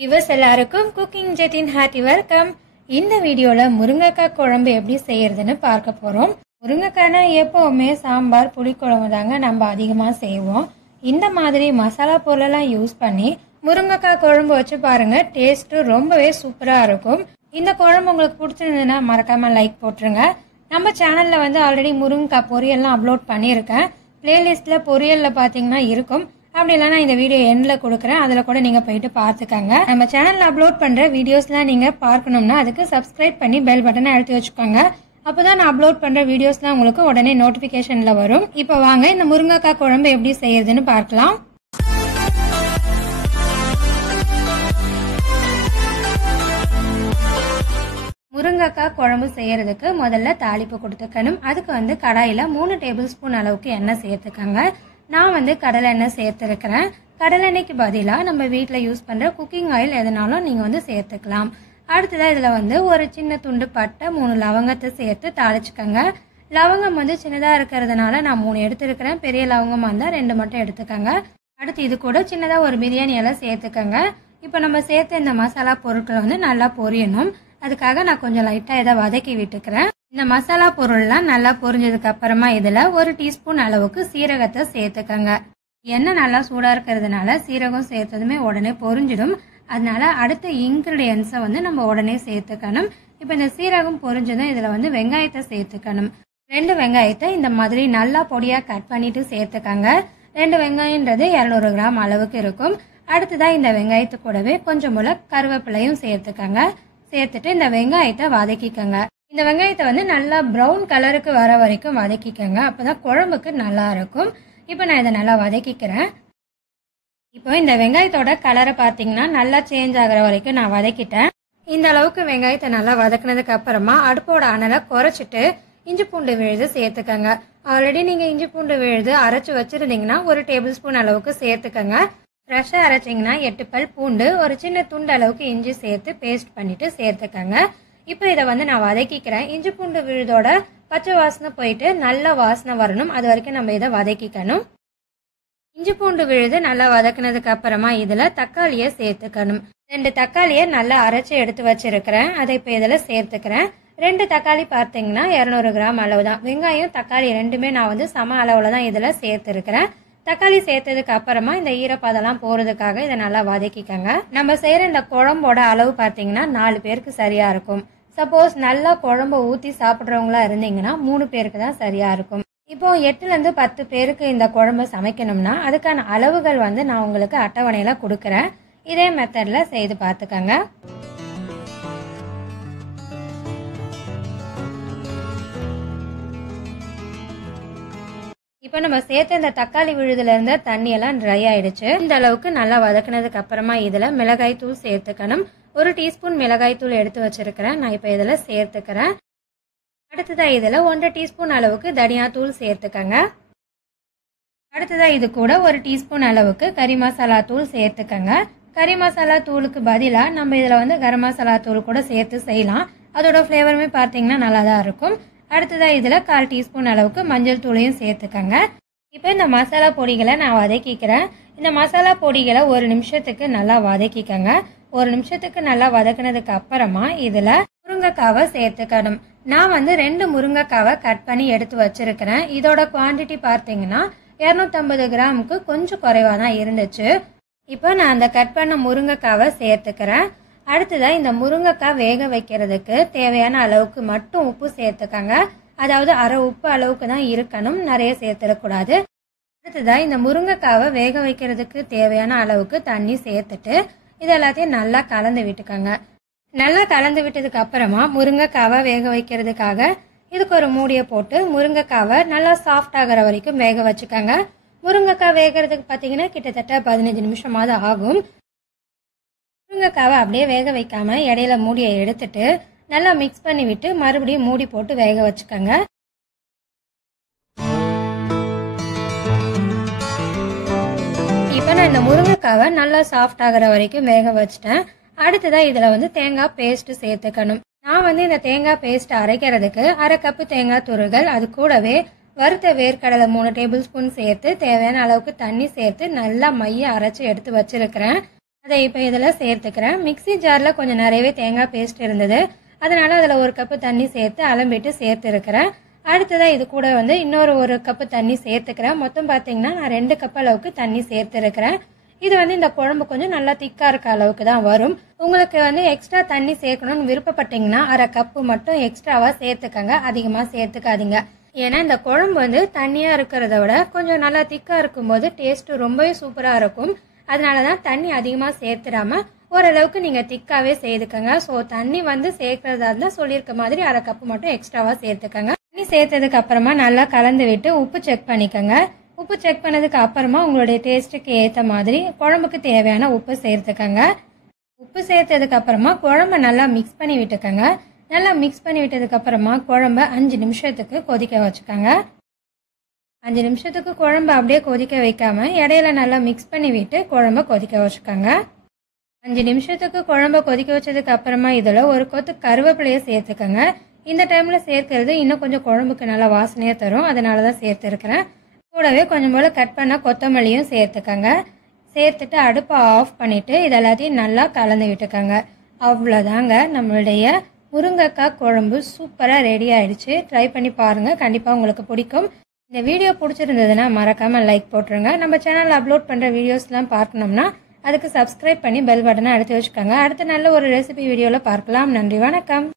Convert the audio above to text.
Viewers எல்லாருக்கும் cooking ஜெட்டின் hearty welcome. இந்த வீடியோல முருங்கைக்காய் குழம்பு எப்படி செய்யறதுன்னு பார்க்க போறோம். முருங்கைக்காய்னா எப்பவுமே சாம்பார் புளிக்குழம்பு தாங்க நம்ம அதிகமாக செய்வோம். இந்த மாதிரி மசாலா பொருளெல்லாம் யூஸ் பண்ணி முருங்கைக்காய் குழம்பு வச்சு பாருங்க, டேஸ்ட் ரொம்பவே சூப்பரா இருக்கும். இந்த குழம்பு உங்களுக்கு பிடிச்சிருந்ததுன்னா மறக்காம லைக் போட்டுருங்க. நம்ம சேனல்ல ஆல்ரெடி முருங்கைக்காய் பொரியல்லாம் அப்லோட் பண்ணியிருக்கேன். பிளேலிஸ்ட்ல பொரியல்ல பாத்தீங்கன்னா இருக்கும். அப்படி இல்லைனா இந்த வீடியோ எண்ட்ல கொடுக்குறேன், அதில் கூட நீங்கள் போயிட்டு பார்த்துக்கங்க. நம்ம சேனலில் அப்லோட் பண்ணுற வீடியோஸ்லாம் நீங்கள் பார்க்கணும்னா அதுக்கு சப்ஸ்கிரைப் பண்ணி பெல் பட்டனை அழுத்தி வச்சுக்கோங்க. அப்போ தான் நான் அப்லோட் பண்ணுற வீடியோஸ்லாம் உங்களுக்கு உடனே நோட்டிஃபிகேஷனில் வரும். இப்போ வாங்க இந்த முருங்கைக்காய் குழம்பு எப்படி செய்யறதுன்னு பார்க்கலாம். முருங்கைக்காய் குழம்பு செய்யறதுக்கு முதல்ல தாளிப்பு கொடுத்துக்கணும். அதுக்கு கடாயில் 3 டேபிள் ஸ்பூன் அளவுக்கு எண்ணெய் சேர்த்துக்கங்க. நான் கடலை எண்ணெய் சேர்த்துருக்கிறேன். கடலை எண்ணெய்க்கு பதிலாக நம்ம வீட்டில் யூஸ் பண்ணுற குக்கிங் ஆயில் எதனாலும் நீங்கள் சேர்த்துக்கலாம். அடுத்ததாக இதில் ஒரு சின்ன துண்டு பட்டை 3 லவங்கத்தை சேர்த்து தாளிச்சுக்கோங்க. லவங்கம் சின்னதாக இருக்கிறதுனால நான் 3 எடுத்துருக்கிறேன். பெரிய லவங்கமாக இருந்தால் 2 மட்டும் எடுத்துக்கோங்க. அடுத்து இது கூட சின்னதாக ஒரு பிரியாணி எல்லாம் சேர்த்துக்கோங்க. இப்போ நம்ம சேர்த்த இந்த மசாலா பொருட்களை நல்லா பொரியணும். அதுக்காக நான் கொஞ்சம் லைட்டாக இதை வதக்கி விட்டுக்கிறேன். இந்த மசாலா பொருள்லாம் நல்லா பொரிஞ்சதுக்கு அப்புறமா இதில் 1 டீஸ்பூன் அளவுக்கு சீரகத்தை சேர்த்துக்கங்க. எண்ணெய் நல்லா சூடாக இருக்கிறதுனால சீரகம் சேர்த்ததுமே உடனே பொரிஞ்சிடும். அதனால அடுத்த இன்கிரீடியன்ஸை நம்ம உடனே சேர்த்துக்கணும். இப்போ இந்த சீரகம் பொரிஞ்சதும் இதில் வெங்காயத்தை சேர்த்துக்கணும். 2 வெங்காயத்தை இந்த மாதிரி நல்லா பொடியாக கட் பண்ணிட்டு சேர்த்துக்கங்க. 2 வெங்காயன்றது 200 கிராம் அளவுக்கு இருக்கும். அடுத்ததாக இந்த வெங்காயத்து கூடவே கொஞ்சம் போல கருவேப்பிலையும் சேர்த்துக்கங்க. சேர்த்துட்டு இந்த வெங்காயத்தை வதக்கிக்கங்க. இந்த வெங்காயத்தை நல்லா ப்ரௌன் கலருக்கு வர வரைக்கும் வதக்கிக்கங்க. அப்போதான் குழம்புக்கு நல்லா இருக்கும். இப்போ நான் இதை நல்லா வதக்கிக்கிறேன். இப்போ இந்த வெங்காயத்தோட கலரை பார்த்தீங்கன்னா நல்லா சேஞ்ச் ஆகிற வரைக்கும் நான் வதக்கிட்டேன். இந்த அளவுக்கு வெங்காயத்தை நல்லா வதக்கினதுக்கு அப்புறமா அடுப்போட அனலை குறைச்சிட்டு இஞ்சி பூண்டு விழுது சேர்த்துக்கங்க. ஆல்ரெடி நீங்கள் இஞ்சி பூண்டு விழுது அரைச்சி வச்சிருந்தீங்கன்னா 1 டேபிள் ஸ்பூன் அளவுக்கு சேர்த்துக்கங்க. ஃப்ரெஷ்ஷாக அரைச்சிங்கன்னா 8 பல் பூண்டு, ஒரு சின்ன துண்டு அளவுக்கு இஞ்சி சேர்த்து பேஸ்ட் பண்ணிட்டு சேர்த்துக்கங்க. இப்போ இதை நான் வதக்கிக்கிறேன். இஞ்சி பூண்டு விழுதோட பச்சை வாசனை போயிட்டு நல்ல வாசனை வரணும். அது வரைக்கும் நம்ம இதை வதக்கிக்கணும். இஞ்சி பூண்டு விழுது நல்லா வதக்கினதுக்கு அப்புறமா இதில் தக்காளியை சேர்த்துக்கணும். 2 தக்காளியை நல்லா அரைச்சி எடுத்து வச்சிருக்கிறேன். அதை இப்போ இதில் சேர்த்துக்கிறேன். 2 தக்காளி பார்த்தீங்கன்னா 200 கிராம் அளவு தான். வெங்காயம் தக்காளி ரெண்டுமே நான் சம அளவில் தான் இதில் சேர்த்துருக்கிறேன். தக்காளி சேர்த்ததுக்கு அப்புறமா இந்த ஈரப்பதெல்லாம் போறதுக்காக இதை நல்லா வதக்கிக்கங்க. நம்ம செய்யற இந்த குழம்போட அளவு பார்த்தீங்கன்னா 4 பேருக்கு சரியா இருக்கும். சப்போஸ் நல்லா குழம்பு ஊற்றி சாப்பிட்றவங்களா இருந்தீங்கன்னா 3 பேருக்கு தான் சரியா இருக்கும். இப்போ 8லேருந்து 10 பேருக்கு இந்த குழம்பு சமைக்கணும்னா அதுக்கான அளவுகள் நான் உங்களுக்கு அட்டவணையில கொடுக்குறேன். இதே மெத்தட்ல செய்து பார்த்துக்கங்க. இப்போ நம்ம சேர்த்த இந்த தக்காளி விழுதுல இருந்த தண்ணி எல்லாம் ட்ரை ஆயிடுச்சு. இந்த அளவுக்கு நல்லா வதக்கினதுக்கு அப்புறமா இதுல மிளகாய் தூள் சேர்த்துக்கணும். 1 டீஸ்பூன் மிளகாய் தூள் எடுத்து வச்சிருக்கிறேன். நான் இப்போ இதுல சேர்த்துக்கிறேன். அடுத்ததா இதுல 1 டீஸ்பூன் அளவுக்கு தனியா தூள் சேர்த்துக்கங்க. அடுத்ததா இது கூட 1 டீஸ்பூன் அளவுக்கு கறி மசாலா தூள் சேர்த்துக்கங்க. கறி மசாலா தூளுக்கு பதிலா நம்ம இதுல கரம் மசாலா தூள் கூட சேர்த்து செய்யலாம். அதோட ஃபிளேவருமே பார்த்தீங்கன்னா நல்லா தான் இருக்கும். அடுத்ததா இதுல 1/4 டீஸ்பூன் அளவுக்கு மஞ்சள் தூளையும் சேர்த்துக்கங்க. இப்போ இந்த மசாலா பொடிகளை நான் வதக்கிக்கிறேன். இந்த மசாலா பொடிகளை 1 நிமிஷத்துக்கு நல்லா வதக்கிக்கங்க. 1 நிமிஷத்துக்கு நல்லா வதக்கினதுக்கு அப்புறமா இதுல முருங்கைக்காவை சேர்த்துக்கணும். நான் 2 முருங்கைக்காவை கட் பண்ணி எடுத்து வச்சிருக்கிறேன். இதோட குவான்டிட்டி பார்த்தீங்கன்னா 250 கிராமுக்கு கொஞ்சம் குறைவா தான் இருந்துச்சு. இப்போ நான் அந்த கட் பண்ண முருங்கைக்காவை சேர்த்துக்கிறேன். அடுத்ததா இந்த முருங்கைக்காய் வேக வைக்கிறதுக்கு தேவையான அளவுக்கு மட்டும் உப்பு சேர்த்துக்கங்க. அதாவது அரை உப்பு அளவுக்கு தான் இருக்கணும், நிறைய சேர்த்துடக்கூடாது. அடுத்ததா இந்த முருங்கைக்காவை வேக வைக்கிறதுக்கு தேவையான அளவுக்கு தண்ணி சேர்த்துட்டு இது எல்லாத்தையும் நல்லா கலந்து விட்டுக்கங்க. நல்லா கலந்து விட்டதுக்கு அப்புறமா முருங்கைக்காவை வேக வைக்கிறதுக்காக இதுக்கு ஒரு மூடியை போட்டு முருங்கைக்காவை நல்லா சாஃப்ட் ஆகிற வரைக்கும் வேக வச்சுக்கோங்க. முருங்கைக்காய் வேகிறதுக்கு பார்த்தீங்கன்னா கிட்டத்தட்ட 15 நிமிஷமாவது ஆகும். முருங்கைக்காவை அப்படியே வேக வைக்காம இடையில மூடியை எடுத்துட்டு நல்லா மிக்ஸ் பண்ணி விட்டு மறுபடியும் மூடி போட்டு வேக வச்சுக்கோங்க. இப்போ நான் இந்த முருங்கைக்காவை நல்லா சாஃப்ட் ஆகிற வரைக்கும் வேக வச்சுட்டேன். அடுத்ததா இதுல தேங்காய் பேஸ்ட் சேர்த்துக்கணும். நான் இந்த தேங்காய் பேஸ்ட் அரைக்கிறதுக்கு 1/2 கப்பு தேங்காய் துருகள், அது கூடவே வறுத்த வேர்க்கடலை 3 டேபிள் ஸ்பூன் சேர்த்து தேவையான அளவுக்கு தண்ணி சேர்த்து நல்லா மைய அரைச்சி எடுத்து வச்சிருக்கிறேன். அதை இப்போ இதில் சேர்த்துக்கிறேன். மிக்ஸி ஜாரில் கொஞ்சம் நிறையவே தேங்காய் பேஸ்ட் இருந்தது, அதனால அதில் 1 கப்பு தண்ணி சேர்த்து அலம்பிட்டு சேர்த்துருக்கிறேன். அடுத்ததாக இது கூட வந்து இன்னொரு 1 கப்பு தண்ணி சேர்த்துக்கிறேன். மொத்தம் பார்த்தீங்கன்னா நான் 2 கப் அளவுக்கு தண்ணி சேர்த்துருக்கிறேன். இது வந்து இந்த குழம்பு கொஞ்சம் நல்லா திக்காக இருக்க அளவுக்கு தான் வரும். உங்களுக்கு வந்து எக்ஸ்ட்ரா தண்ணி சேர்க்கணும்னு விருப்பப்பட்டீங்கன்னா 1/2 கப்பு மட்டும் எக்ஸ்ட்ராவாக சேர்த்துக்கங்க, அதிகமாக சேர்த்துக்காதீங்க. ஏன்னா இந்த குழம்பு வந்து தண்ணியாக இருக்கிறத விட கொஞ்சம் நல்லா திக்காக இருக்கும்போது டேஸ்ட்டு ரொம்பவே சூப்பராக இருக்கும். அதனால தான் தண்ணி அதிகமாக சேர்த்துடாம ஓரளவுக்கு நீங்கள் திக்காகவே சேர்த்துக்கங்க. ஸோ தண்ணி வந்து சேர்க்கறதா இருந்தால் சொல்லியிருக்க மாதிரி 1/2 கப்பு மட்டும் எக்ஸ்ட்ராவாக சேர்த்துக்கங்க. தண்ணி சேர்த்ததுக்கு அப்புறமா நல்லா கலந்து விட்டு உப்பு செக் பண்ணிக்கோங்க. உப்பு செக் பண்ணதுக்கு அப்புறமா உங்களுடைய டேஸ்ட்டுக்கு ஏற்ற மாதிரி குழம்புக்கு தேவையான உப்பு சேர்த்துக்கங்க. உப்பு சேர்த்ததுக்கு அப்புறமா குழம்பை நல்லா மிக்ஸ் பண்ணி விட்டுக்கங்க. நல்லா மிக்ஸ் பண்ணி விட்டதுக்கு அப்புறமா குழம்பை 5 நிமிஷத்துக்கு கொதிக்க வச்சுக்கோங்க. 5 நிமிஷத்துக்கு குழம்பு அப்படியே கொதிக்க வைக்காம இடையில நல்லா மிக்ஸ் பண்ணி விட்டு குழம்பை கொதிக்க வச்சுக்கோங்க. 5 நிமிஷத்துக்கு குழம்பை கொதிக்க வச்சதுக்கு அப்புறமா இதில் 1 கொத்து கருவேப்பிலையை சேர்த்துக்கங்க. இந்த டைமில் சேர்க்கறது இன்னும் கொஞ்சம் குழம்புக்கு நல்லா வாசனையாக தரும், அதனால தான் சேர்த்துருக்கிறேன். கூடவே கொஞ்சம் போல் கட் பண்ண கொத்தமல்லியும் சேர்த்துக்கங்க. சேர்த்துட்டு அடுப்பை ஆஃப் பண்ணிவிட்டு இதெல்லாத்தையும் நல்லா கலந்து விட்டுக்கோங்க. அவ்வளோதாங்க, நம்மளுடைய முருங்கைக்காய் குழம்பு சூப்பராக ரெடி ஆகிடுச்சு. ட்ரை பண்ணி பாருங்கள், கண்டிப்பாக உங்களுக்கு பிடிக்கும். இந்த வீடியோ பிடிச்சிருந்ததுன்னா மறக்காமல் லைக் போட்டுருங்க. நம்ம சேனலில் அப்லோட் பண்ணுற வீடியோஸ்லாம் பார்க்கணும்னா அதுக்கு சப்ஸ்கிரைப் பண்ணி பெல் பட்டனை அழுத்தி வச்சுக்கோங்க. அடுத்த நல்ல ஒரு ரெசிபி வீடியோவில் பார்க்கலாம். நன்றி, வணக்கம்.